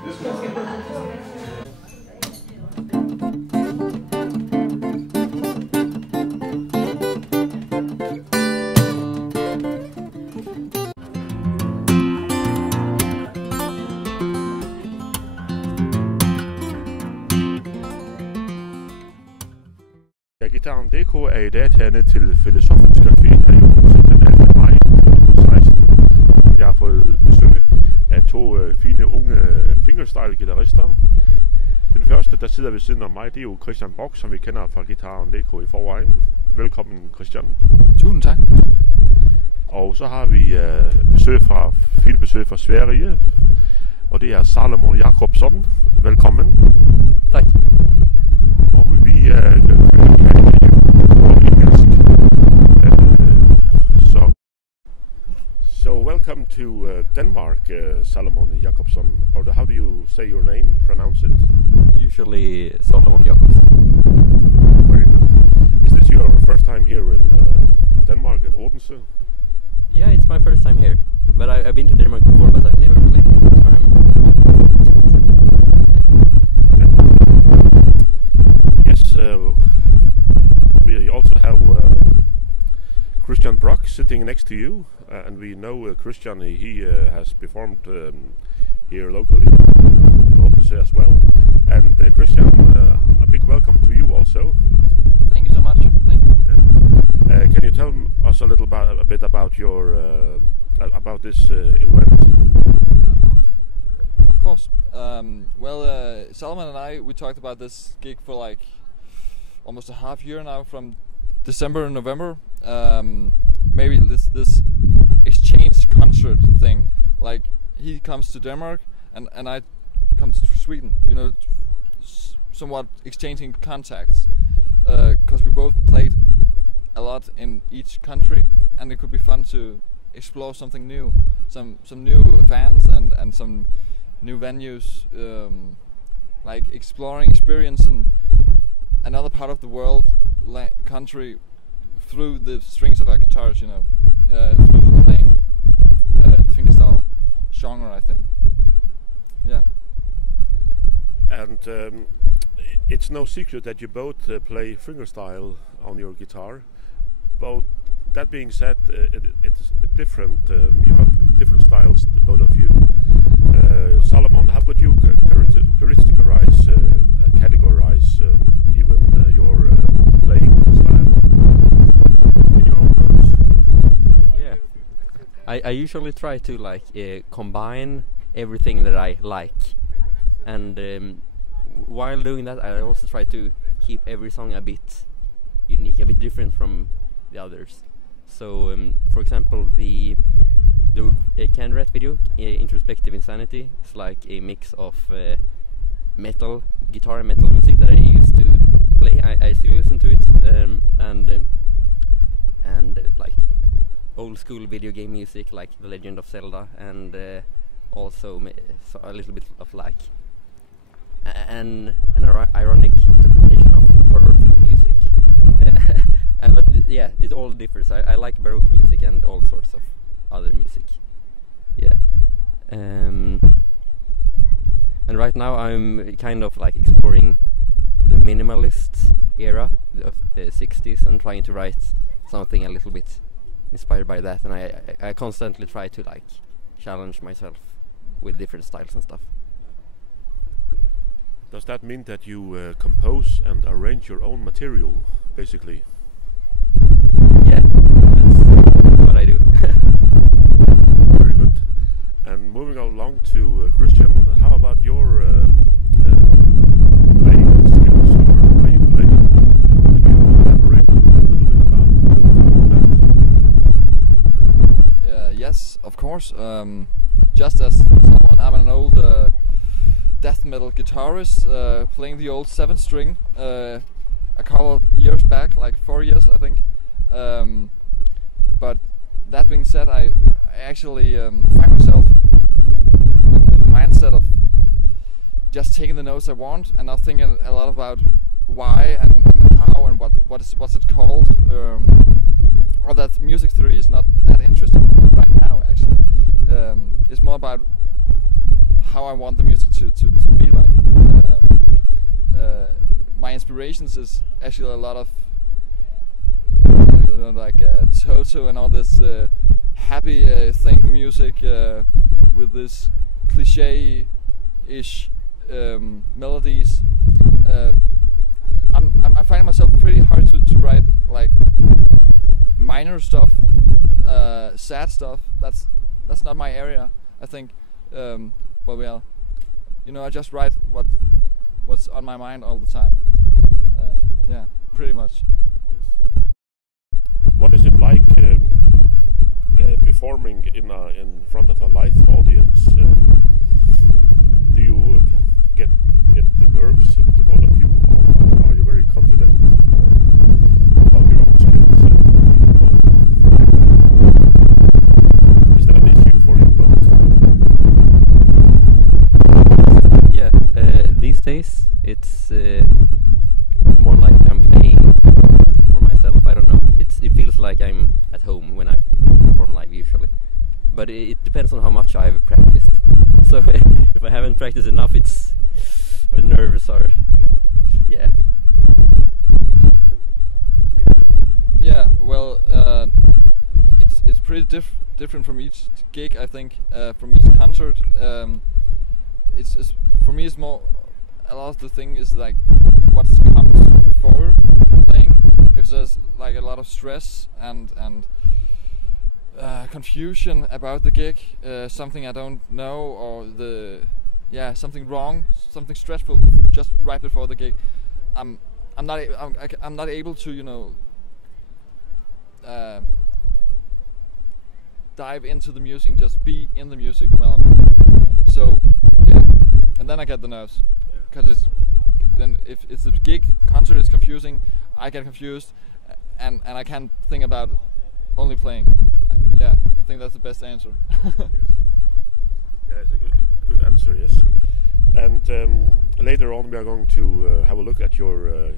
Gitaren DK er i dag taget ned til Filosofisk Café her i Odense den 11. maj 2016. Jeg har fået besøg af to fine unge fingerstyle-guitarister. Den første, der sidder ved siden af mig, det er jo Christian Bock, som vi kender fra Gitaren DK i forvejen. Velkommen, Christian. Tusind tak. Og så har vi fint besøg fra Sverige, og det er Salomon Jakobsson. Velkommen. Tak. Og vi So welcome to Denmark, Salomon Jakobsson. Or how do you say your name? Pronounce it? Usually Salomon Jakobsson. Very good. Is this your first time here in Denmark, at Odense? Yeah, it's my first time here. But I've been to Denmark before, but I've never played here, so I'm looking forward to it. Yes, we also have Christian Brock sitting next to you, and we know Christian, he has performed here locally in Odense as well. And Christian, a big welcome to you also. Thank you so much. Thank you. Can you tell us a bit about your about this event? Of course. Salomon and I, we talked about this gig for like almost a half year now, from December and November. Maybe this exchange concert thing. Like, he comes to Denmark and I come to Sweden. You know, somewhat exchanging contacts. Because we both played a lot in each country, and it could be fun to explore something new, some new fans and some new venues, like experiencing another part of the world, country, through the strings of our guitars, you know, through the playing, fingerstyle genre, I think. Yeah. And it's no secret that you both play fingerstyle on your guitar. But that being said, it's a bit different. You have different styles, the both of you. Salomon, how would you categorize even your playing style in your own words? Yeah, I usually try to combine everything that I like, and while doing that, I also try to keep every song a bit unique, a bit different from the others. So, for example, the Candrat video, Introspective Insanity, is like a mix of metal, guitar and metal music that I used to play. I still listen to it, and like old school video game music, like The Legend of Zelda, and also a little bit of like an ironic interpretation of horror film music. But yeah, it all differs. I like Baroque music and all sorts of other music. Yeah. And right now I'm kind of like exploring the minimalist era of the 60s and trying to write something a little bit inspired by that, and I constantly try to like challenge myself with different styles and stuff. Does that mean that you compose and arrange your own material, basically? Yeah, that's what I do. Very good. And moving along to Christian, how about your playing skills, or the way you play? Could you elaborate a little bit about that? Yes, of course. Just as someone, I'm an old death metal guitarist, playing the old 7-string a couple of years back, like 4 years I think. But that being said, I actually find myself with the mindset of just taking the notes I want and not thinking a lot about why and how and what's it called, or that music theory is not that interesting right now. Actually, it's more about how I want the music to be like. My inspirations is actually a lot of like Toto and all this happy thing music with this cliche-ish melodies. I'm finding myself pretty hard to write like minor stuff, sad stuff. That's not my area, I think. Well, I just write what's on my mind all the time. Yeah, pretty much. Yes. What is it like performing in front of a live audience? Do you get the nerves, the both of you, or are you very confident about your own skills? Is that an issue for you both? Yeah, these days it's more like I'm playing for myself. I don't know. It feels like I'm at home when I perform live usually, but it depends on how much I've practiced. So if I haven't practiced enough, it's the nerves are, yeah. Yeah, well, it's pretty different from each gig, I think, from each concert. It's for me, it's more, a lot of the thing is like what comes before playing. If there's like a lot of stress and confusion about the gig, something I don't know, or something wrong, something stressful just right before the gig, I'm not able to dive into the music, just be in the music while I'm playing. So yeah, and then I get the nerves, because then if it's the gig concert is confusing, I get confused, and I can't think about only playing. Yeah, I think that's the best answer. Yes. Yeah, it's a good answer. Yes. And later on, we are going to have a look at your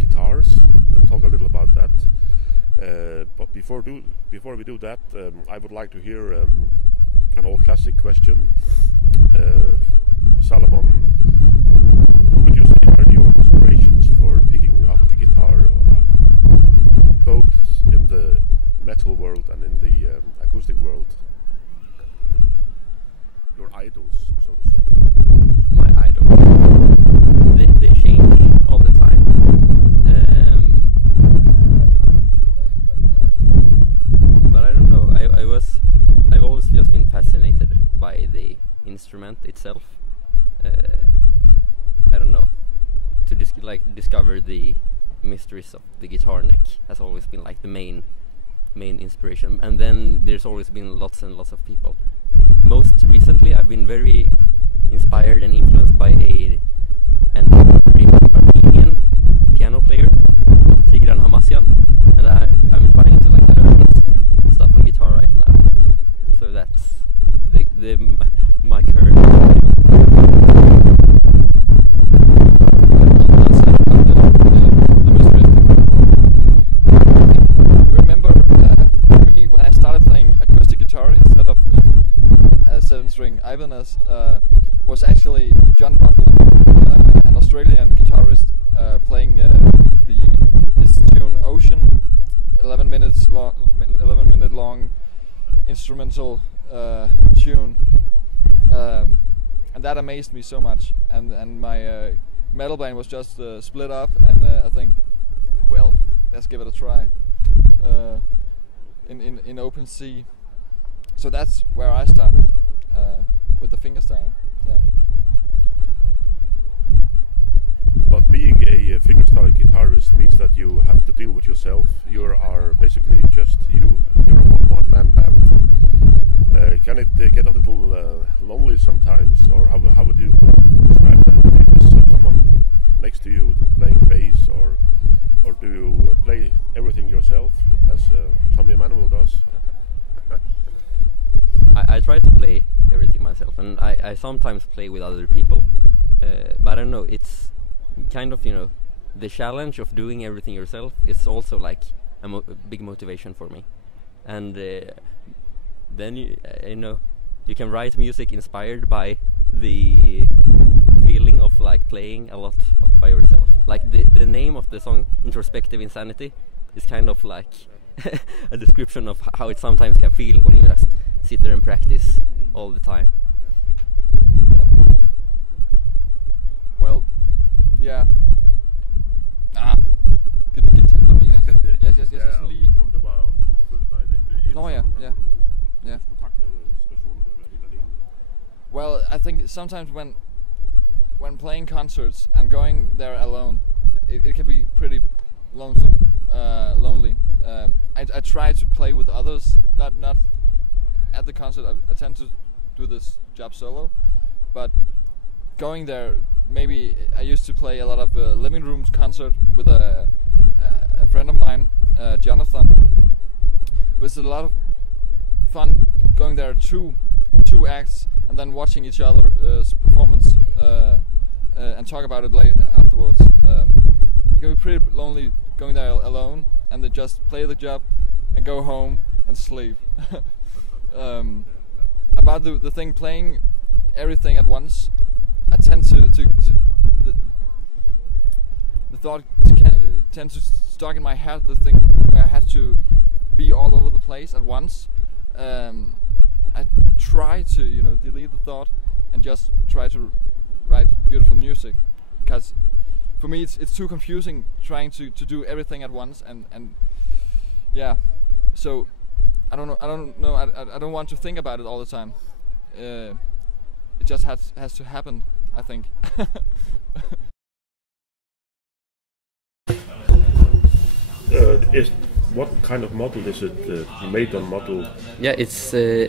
guitars and talk a little about that. But before we do that, I would like to hear an old classic question. Salomon, who would you say are your inspirations for picking up the guitar, both in the metal world and in the acoustic world? Your idols, so to say. My idols. They change all the time. But I don't know. I've always just been fascinated by the instrument itself. I don't know. To discover the mysteries of the guitar neck has always been like the main inspiration. And then there's always been lots and lots of people. Most recently, I've been very inspired and influenced by an Armenian piano player called Tigran Hamasyan, and I'm trying to like learn his stuff on guitar right now. So that's my current. Remember, for me, when I started playing acoustic guitar instead of a 7-string Ibanez, was actually John Butler, an Australian guitarist, playing his tune Ocean, 11 minute long instrumental tune, and that amazed me so much. And my metal band was just split up, and I think, well, let's give it a try in open C. So that's where I started with the fingerstyle. Yeah. But being a fingerstyle guitarist means that you have to deal with yourself. You are basically just you. You're a one-man band. Can it get a little lonely sometimes, or how would you describe that? Do you just have someone next to you playing bass, or do you play everything yourself, as Tommy Emmanuel does? I try to play everything myself, and I sometimes play with other people, but I don't know, it's kind of, the challenge of doing everything yourself is also like a big motivation for me. And then you can write music inspired by the feeling of like playing a lot by yourself. Like the name of the song, Introspective Insanity, is kind of like a description of how it sometimes can feel when you just sit there and practice all the time. Yeah. Well, yeah. Kan du gentage mig igen? Jeg skal sådan lige... Om du følte dig lidt Nå ja, ja. Ja. Skulle takle situationen med at være helt alene. Well, I think sometimes when playing concerts and going there alone, it can be pretty lonesome, lonely. I try to play with others, not at the concert. I tend to do this job solo, but going there, maybe I used to play a lot of living rooms concert with a friend of mine, Jonathan. It was a lot of fun going there, two acts, and then watching each other's performance and talk about it later afterwards. It can be pretty lonely going there alone and then just play the job and go home and sleep. About the thing playing everything at once, I tend to the thought tend to stuck in my head, the thing where I had to be all over the place at once. I try to delete the thought and just try to write beautiful music, because for me it's too confusing trying to do everything at once, and yeah, so I don't know I don't want to think about it all the time. It just has to happen, I think. What kind of model is it made on model? Yeah, it's the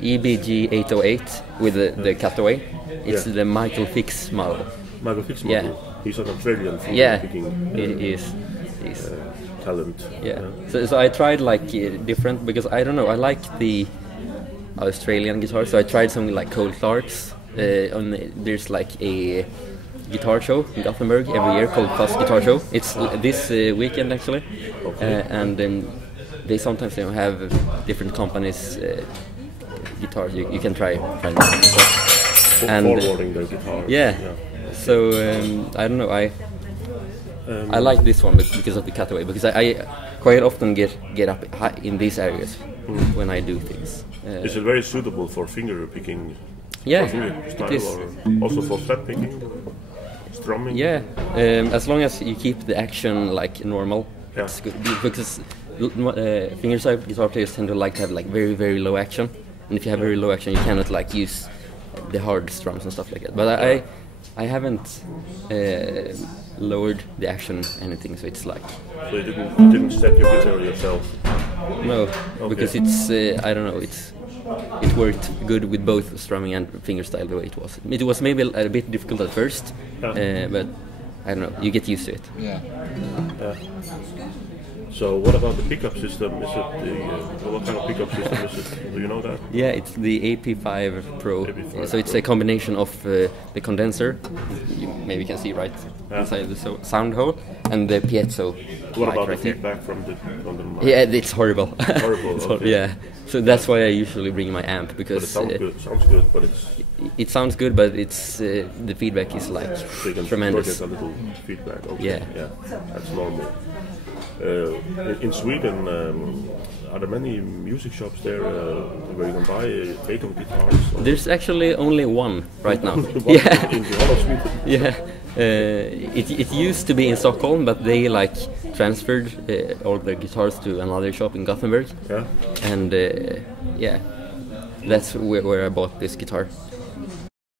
EBG 808 with the cutaway. It's the Michael Fix model. Michael Fix model? Yeah. He's an Australian he is. Talent. Yeah. So I tried like different, because I don't know, I like the Australian guitar, so I tried something like Cole Clark's. There's like a guitar show in Gothenburg every year called Fuzz Guitar Show. It's this weekend actually, and they sometimes have different companies' guitars. You can try them. And forwarding their guitar. Yeah. So I don't know. I like this one because of the cutaway, because I quite often get up high in these areas when I do things. Is it very suitable for finger picking? Yeah, style, it is. Or also for flat picking, strumming. Yeah, as long as you keep the action like normal, it's good. Because fingerstyle guitar players tend to like to have like very, very low action, and if you have very low action, you cannot like use the hard strums and stuff like that. But I haven't lowered the action anything, so it's like. So you didn't set your guitar yourself? No, because it's I don't know, it worked good with both strumming and fingerstyle the way it was. It was maybe a bit difficult at first, but I don't know, you get used to it. Yeah. So what about the pickup system? Is it what kind of pickup system is it? Do you know that? Yeah, it's the AP5 Pro. AP5 so it's Pro. a combination of the condenser, you maybe can see right inside the sound hole, and the piezo. What about right the feedback from the mic? Yeah, it's horrible. Horrible. Okay. Yeah, so that's why I usually bring my amp, because But it sounds good, but it sounds good, but it's the feedback is like tremendous. A little feedback. Okay. Yeah. That's normal. In Sweden, are there many music shops there where you can buy Beethoven guitars? There's actually only one right now. Yeah. In the whole of Sweden. Yeah. It used to be in Stockholm, but they like transferred all their guitars to another shop in Gothenburg. Yeah. And yeah, that's where I bought this guitar.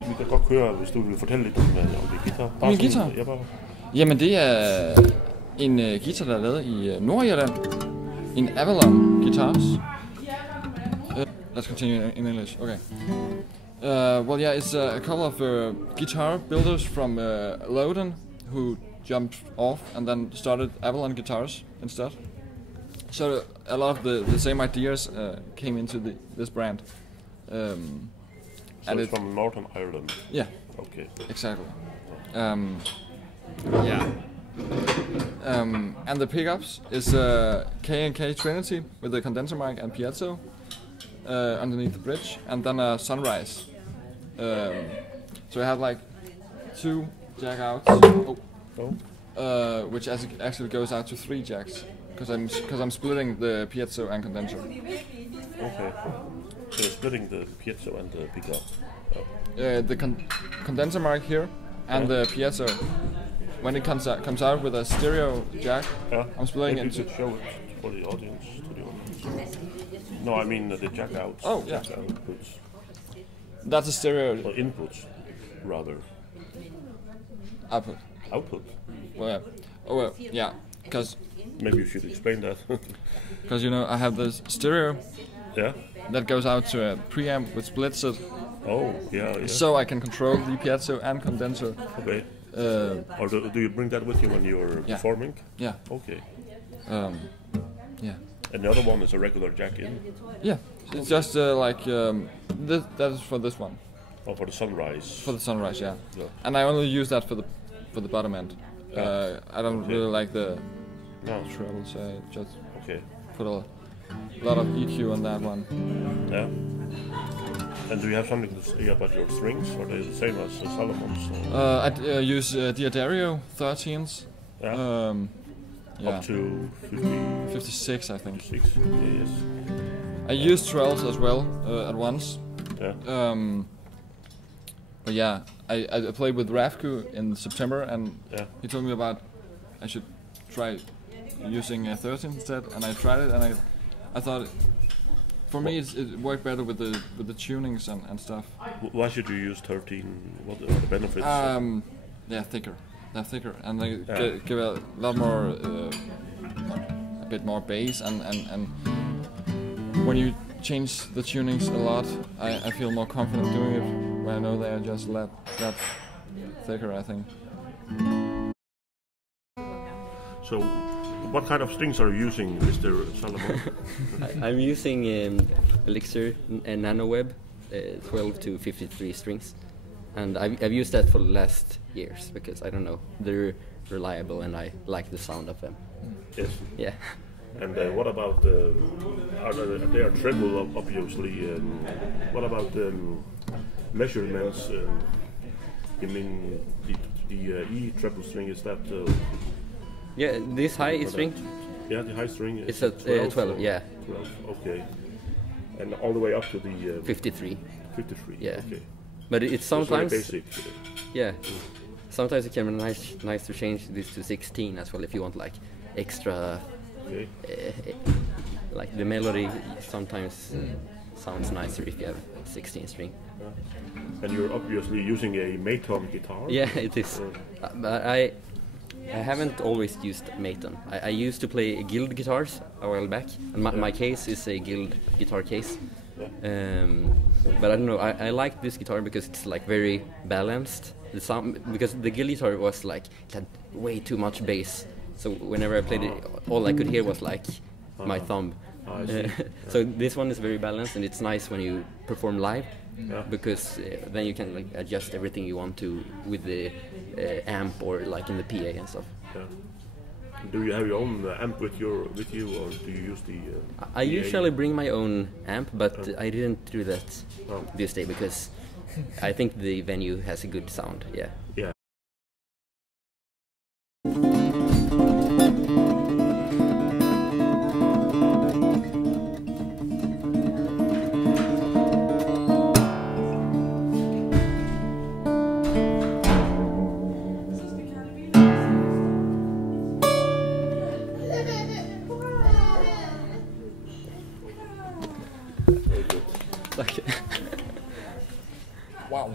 Vi kan godt høre, hvis du vil fortælle lidt om din guitar. Min guitar? Jamen det er en guitar, der er lavet i Nordjylland. En Avalon Guitars. Let's continue in English. Okay. Well, yeah, it's a couple of guitar builders from Loden who jumped off and then started Avalon Guitars instead. So a lot of the same ideas came into this brand. So it's from Northern Ireland? Yeah. Okay. Exactly. Yeah. And the pickups is K&K Trinity with the condenser mic and piezo underneath the bridge, and then a Sunrise So I have like 2 jack outs, which actually goes out to 3 jacks, because I'm splitting the piezo and condenser. Okay. So you're splitting the piezo and the pickup. The condenser mic here and the piezo. When it comes out with a stereo jack, I'm splitting Maybe it you into. could show it for the audience. To the audience. No, I mean the jack outs. Oh, yeah. Jack outputs. That's a stereo Or inputs, rather. output. Output. Well, yeah. Oh well, yeah. Because Maybe you should explain that. you know I have this stereo Yeah. that goes out to a preamp which splits it, Oh, yeah. so I can control the piezo and condenser. Okay. Or do you bring that with you when you're performing? Yeah. Okay. Yeah. And the other one is a regular jack in. Yeah. It's just that is for this one. Oh, for the sunrise. For the sunrise, yeah. Yeah. And I only use that for the bottom end. I don't really like the treble, so I just put a lot of EQ on that one. Yeah. And do you have something to say about your strings? Are they the same as Salomon's? I use Diodario 13s. Yeah. Up to 56, I think. 6. Yes. I used 12s as well at once. Yeah. But yeah, I played with Rafku in September, and he told me about I should try using 13 instead, and I tried it, and I thought for me it worked better with the tunings and stuff. Why should you use 13? What are the benefits? They're thicker. They're thicker, and they give a lot more, a bit more bass, and when you change the tunings a lot, I feel more confident doing it when I know they are just that thicker, I think. So, what kind of strings are you using, Mr. Salomon? I'm using Elixir NanoWeb 12 to 53 strings, and I've used that for the last years because I don't know, they're reliable and I like the sound of them. Yes. Yeah. And what about they are treble, obviously. What about measurements? You mean the E treble string, is that? Yeah, this high string. Yeah, the high string. It's at 12. Yeah. 12. Okay. And all the way up to the 53. 53. Yeah. Okay. But it's sometimes. It's very basic. Yeah. Sometimes it can be nice to change this to 16 as well if you want like extra. Okay. Like the melody sometimes sounds nicer if you have 16 string. And you're obviously using a Maton guitar. Yeah, it is. But I haven't always used Maton. I used to play Guild guitars a while back, and my case is a Guild guitar case. Yeah. But I don't know. I like this guitar because it's like very balanced. The sound, because the Guild guitar was like it had way too much bass. So whenever I played it, all I could hear was like my thumb. So this one is very balanced, and it's nice when you perform live, because then you can like adjust everything you want to with the amp or like in the PA and stuff. Yeah. Do you have your own amp with you, or do you use the? I usually bring my own amp, but I didn't do that this day because I think the venue has a good sound. Yeah. Yeah. Wow.